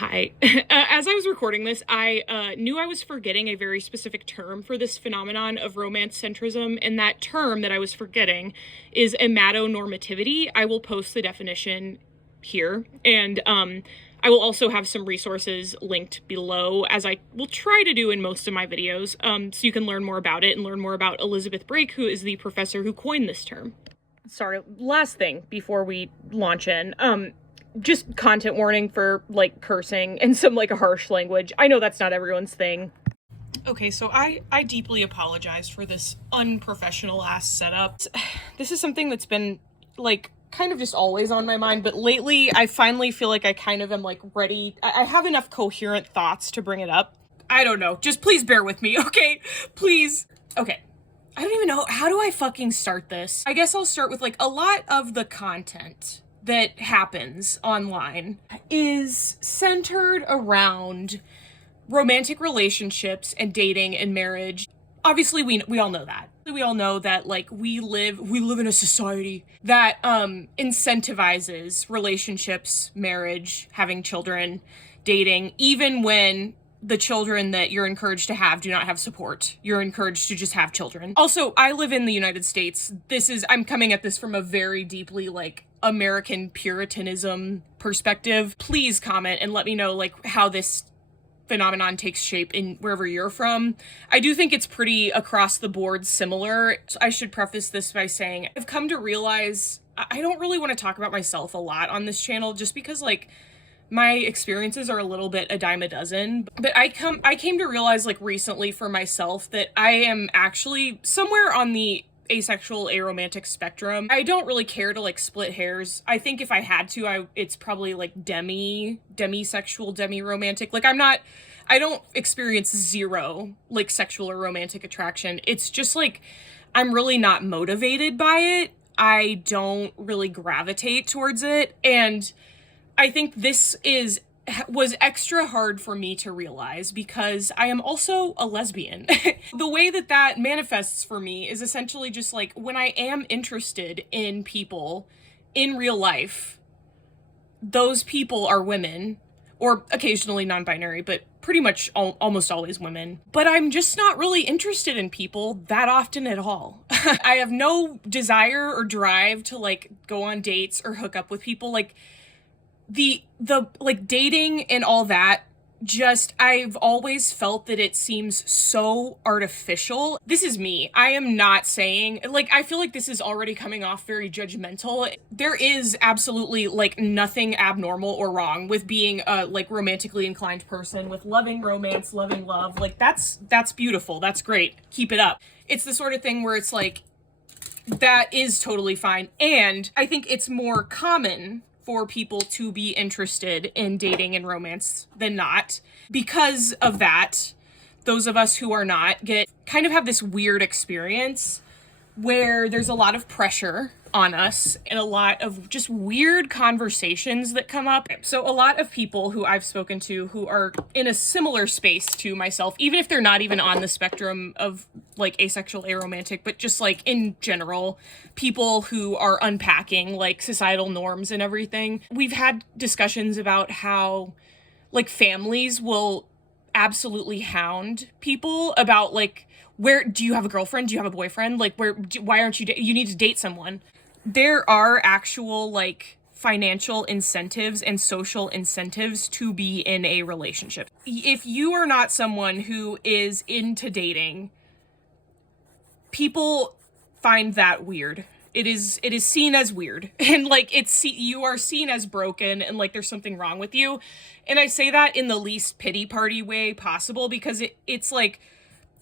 Hi. As I was recording this, I knew I was forgetting a very specific term for this phenomenon of romance centrism, and that term that I was forgetting is amatonormativity. I will post the definition here, and I will also have some resources linked below, as I will try to do in most of my videos, so you can learn more about it and learn more about Elizabeth Brake, who is the professor who coined this term. Sorry, last thing before we launch in. Just content warning for, like, cursing and some, like, harsh language. I know that's not everyone's thing. Okay, so I deeply apologize for this unprofessional-ass setup. This is something that's been, like, kind of just always on my mind, but lately I finally feel like I kind of am, like, ready. I have enough coherent thoughts to bring it up. I don't know. Just please bear with me, okay? Please. Okay. I don't even know. How do I fucking start this? I guess I'll start with, like, a lot of the content that happens online is centered around romantic relationships and dating and marriage. Obviously, we all know that. We all know that, like, we live in a society that incentivizes relationships, marriage, having children, dating, even when the children that you're encouraged to have do not have support. You're encouraged to just have children. Also, I live in the United States. I'm coming at this from a very deeply, like, American Puritanism perspective. Please comment and let me know, like, how this phenomenon takes shape in wherever you're from. I do think it's pretty across the board similar. So I should preface this by saying I've come to realize I don't really want to talk about myself a lot on this channel, just because, like, my experiences are a little bit a dime a dozen, but I came to realize, like, recently for myself that I am actually somewhere on the asexual, aromantic spectrum. I don't really care to, like, split hairs. I think if I had to, it's probably, like, demisexual, demi-romantic. Like, I don't experience zero, like, sexual or romantic attraction. It's just, like, I'm really not motivated by it. I don't really gravitate towards it, and I think this was extra hard for me to realize because I am also a lesbian. The way that manifests for me is essentially just, like, when I am interested in people in real life, those people are women, or occasionally non-binary, but pretty much almost always women. But I'm just not really interested in people that often at all. I have no desire or drive to, like, go on dates or hook up with people. Like, the like, dating and all that, just, I've always felt that it seems so artificial. This is me. I am not saying, like, I feel like this is already coming off very judgmental. There is absolutely, like, nothing abnormal or wrong with being a, like, romantically inclined person, with loving romance, loving love. Like, that's beautiful. That's great. Keep it up. It's the sort of thing where it's like, that is totally fine. And I think it's more common for people to be interested in dating and romance than not. Because of that, those of us who are not have this weird experience where there's a lot of pressure on us and a lot of just weird conversations that come up. So a lot of people who I've spoken to who are in a similar space to myself, even if they're not even on the spectrum of, like, asexual, aromantic, but just, like, in general, people who are unpacking, like, societal norms and everything. We've had discussions about how, like, families will absolutely hound people about, like, where do you have a girlfriend? Do you have a boyfriend? Like, why aren't you need to date someone? There are actual, like, financial incentives and social incentives to be in a relationship. If you are not someone who is into dating, people find that weird. It is seen as weird, and, like, you are seen as broken, and, like, there's something wrong with you. And I say that in the least pity party way possible, because it's like,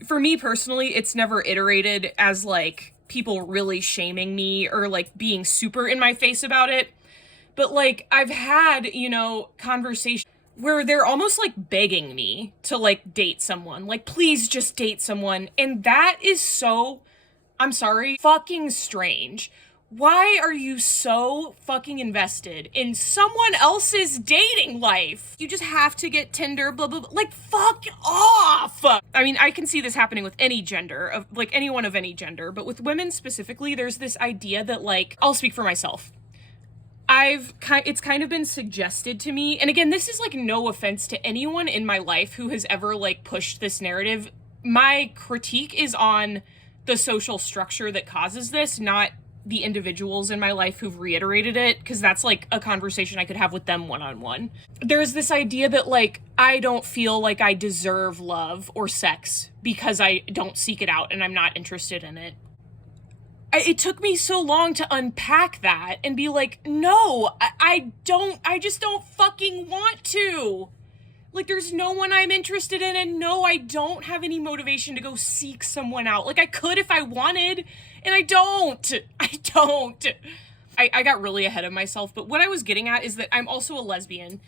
for me personally, it's never iterated as, like, people really shaming me or, like, being super in my face about it. But, like, I've had, you know, conversations where they're almost, like, begging me to, like, date someone. Like, please just date someone. And that is so, I'm sorry, fucking strange. Why are you so fucking invested in someone else's dating life? You just have to get Tinder, blah, blah, blah. Like, fuck off! I mean, I can see this happening with any gender, like, anyone of any gender, but with women specifically, there's this idea that, like, I'll speak for myself. It's kind of been suggested to me, and again, this is like no offense to anyone in my life who has ever like pushed this narrative. My critique is on the social structure that causes this, not the individuals in my life who've reiterated it, because that's like a conversation I could have with them one-on-one. There's this idea that like I don't feel like I deserve love or sex because I don't seek it out and I'm not interested in it. It took me so long to unpack that and be like, no, I just don't fucking want to. Like, there's no one I'm interested in, and no, I don't have any motivation to go seek someone out. Like, I could if I wanted, and I don't. I got really ahead of myself, but what I was getting at is that I'm also a lesbian,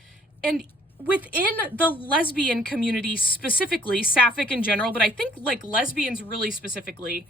and within the lesbian community specifically, sapphic in general, but I think, like, lesbians really specifically,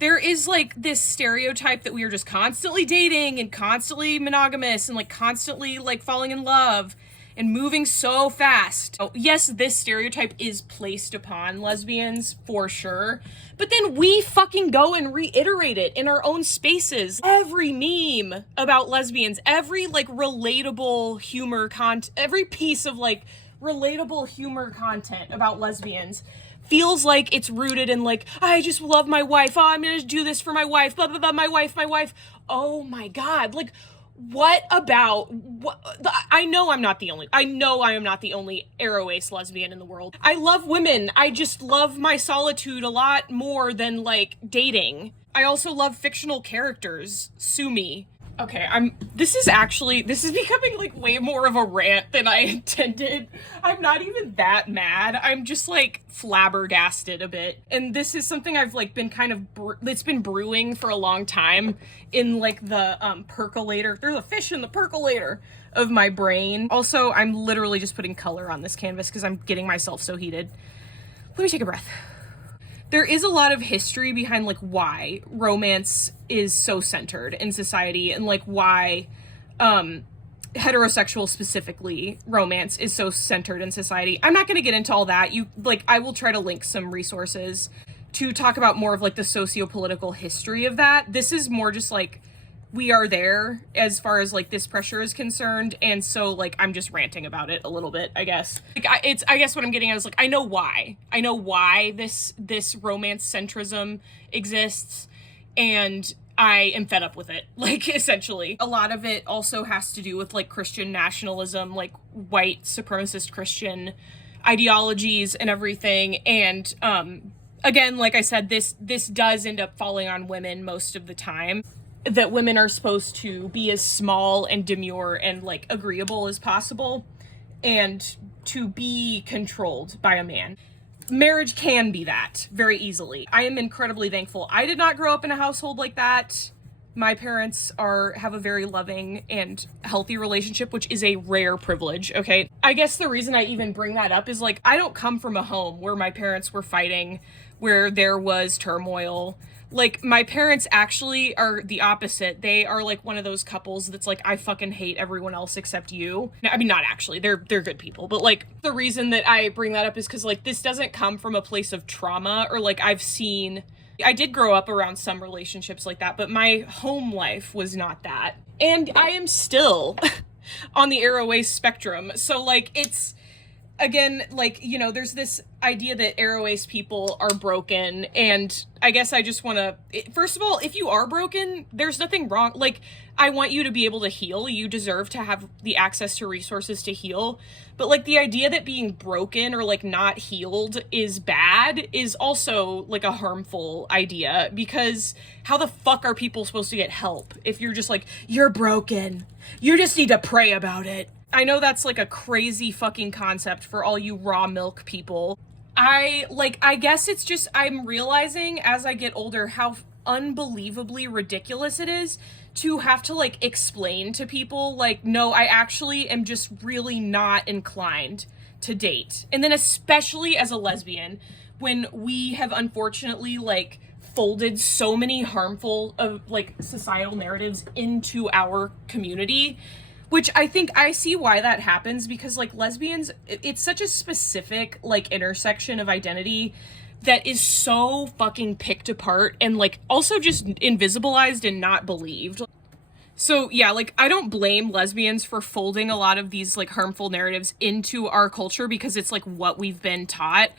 there is, like, this stereotype that we are just constantly dating and constantly monogamous and, like, constantly, like, falling in love and moving so fast. Oh, yes, this stereotype is placed upon lesbians, for sure. But then we fucking go and reiterate it in our own spaces. Every meme about lesbians, every, like, relatable humor every piece of, like, relatable humor content about lesbians feels like it's rooted in, like, I just love my wife. Oh, I'm gonna do this for my wife. Blah, blah, blah, my wife. Oh my God. Like, what about, I know I am not the only aro-ace lesbian in the world. I love women. I just love my solitude a lot more than, like, dating. I also love fictional characters. Sue me. Okay, this is becoming, like, way more of a rant than I intended. I'm not even that mad. I'm just, like, flabbergasted a bit. And this is something I've, like, been kind of, it's been brewing for a long time in, like, the, percolator. There's a fish in the percolator of my brain. Also, I'm literally just putting color on this canvas because I'm getting myself so heated. Let me take a breath. There is a lot of history behind, like, why romance is so centered in society and, like, why heterosexual, specifically, romance is so centered in society. I'm not going to get into all that. I will try to link some resources to talk about more of, like, the socio-political history of that. This is more just, like, we are there as far as, like, this pressure is concerned, and so, like, I'm just ranting about it a little bit, I guess. Like, I guess what I'm getting at is, like, I know why this romance centrism exists, and I am fed up with it, like, essentially. A lot of it also has to do with, like, Christian nationalism, like, white supremacist Christian ideologies and everything, and, again, like I said, this does end up falling on women most of the time. That women are supposed to be as small and demure and, like, agreeable as possible, and to be controlled by a man. Marriage can be that very easily. I am incredibly thankful. I did not grow up in a household like that. My parents have a very loving and healthy relationship, which is a rare privilege, okay? I guess the reason I even bring that up is, like, I don't come from a home where my parents were fighting, where there was turmoil. Like, my parents actually are the opposite. They are, like, one of those couples that's like, I fucking hate everyone else except you. I mean, not actually. They're good people. But, like, the reason that I bring that up is because, like, this doesn't come from a place of trauma, or, like, I did grow up around some relationships like that, but my home life was not that. And I am still on the aro-ace spectrum. So, like, it's, again, like, you know, there's this idea that aro-ace people are broken, and I guess I just want to, first of all, if you are broken, there's nothing wrong. Like, I want you to be able to heal. You deserve to have the access to resources to heal. But, like, the idea that being broken or, like, not healed is bad is also, like, a harmful idea, because how the fuck are people supposed to get help if you're just like, you're broken, you just need to pray about it? I know that's, like, a crazy fucking concept for all you raw milk people. I guess it's just, I'm realizing as I get older how unbelievably ridiculous it is to have to, like, explain to people, like, no, I actually am just really not inclined to date. And then especially as a lesbian, when we have unfortunately, like, folded so many harmful, like, societal narratives into our community, which I think I see why that happens, because, like, lesbians, it's such a specific, like, intersection of identity that is so fucking picked apart and, like, also just invisibilized and not believed. So yeah, like I don't blame lesbians for folding a lot of these like harmful narratives into our culture because it's like what we've been taught.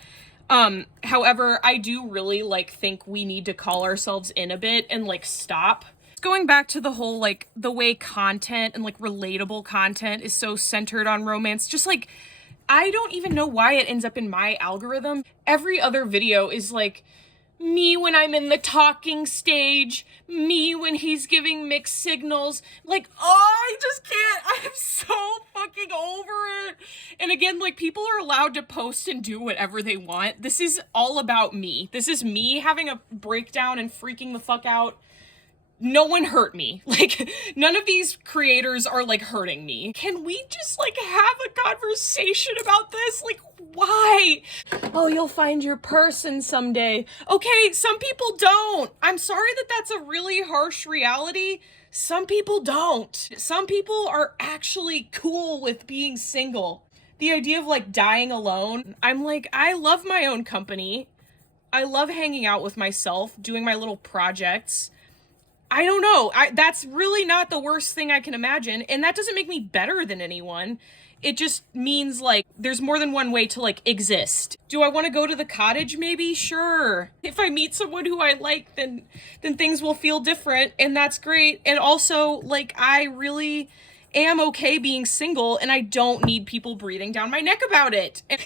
However, I do really like think we need to call ourselves in a bit and like stop. Going back to the whole like the way content and like relatable content is so centered on romance, just like I don't even know why it ends up in my algorithm. Every other video is like me when I'm in the talking stage, me when he's giving mixed signals. Like, oh, I just can't. I'm so fucking over it. And again, like, people are allowed to post and do whatever they want. This is all about me. This is me having a breakdown and freaking the fuck out. No one hurt me. Like, none of these creators are, like, hurting me. Can we just, like, have a conversation about this? Like, why? Oh, you'll find your person someday. Okay, some people don't. I'm sorry that that's a really harsh reality. Some people don't. Some people are actually cool with being single. The idea of, like, dying alone, I'm like, I love my own company. I love hanging out with myself, doing my little projects. I don't know. That's really not the worst thing I can imagine. And that doesn't make me better than anyone. It just means, like, there's more than one way to, like, exist. Do I want to go to the cottage? Maybe? Sure. If I meet someone who I like, then things will feel different, and that's great. And also, like, I really am okay being single, and I don't need people breathing down my neck about it. And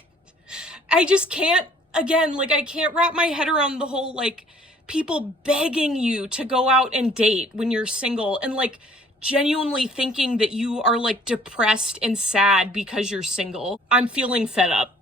I just can't, again, like, I can't wrap my head around the whole, like, people begging you to go out and date when you're single and like genuinely thinking that you are like depressed and sad because you're single. I'm feeling fed up.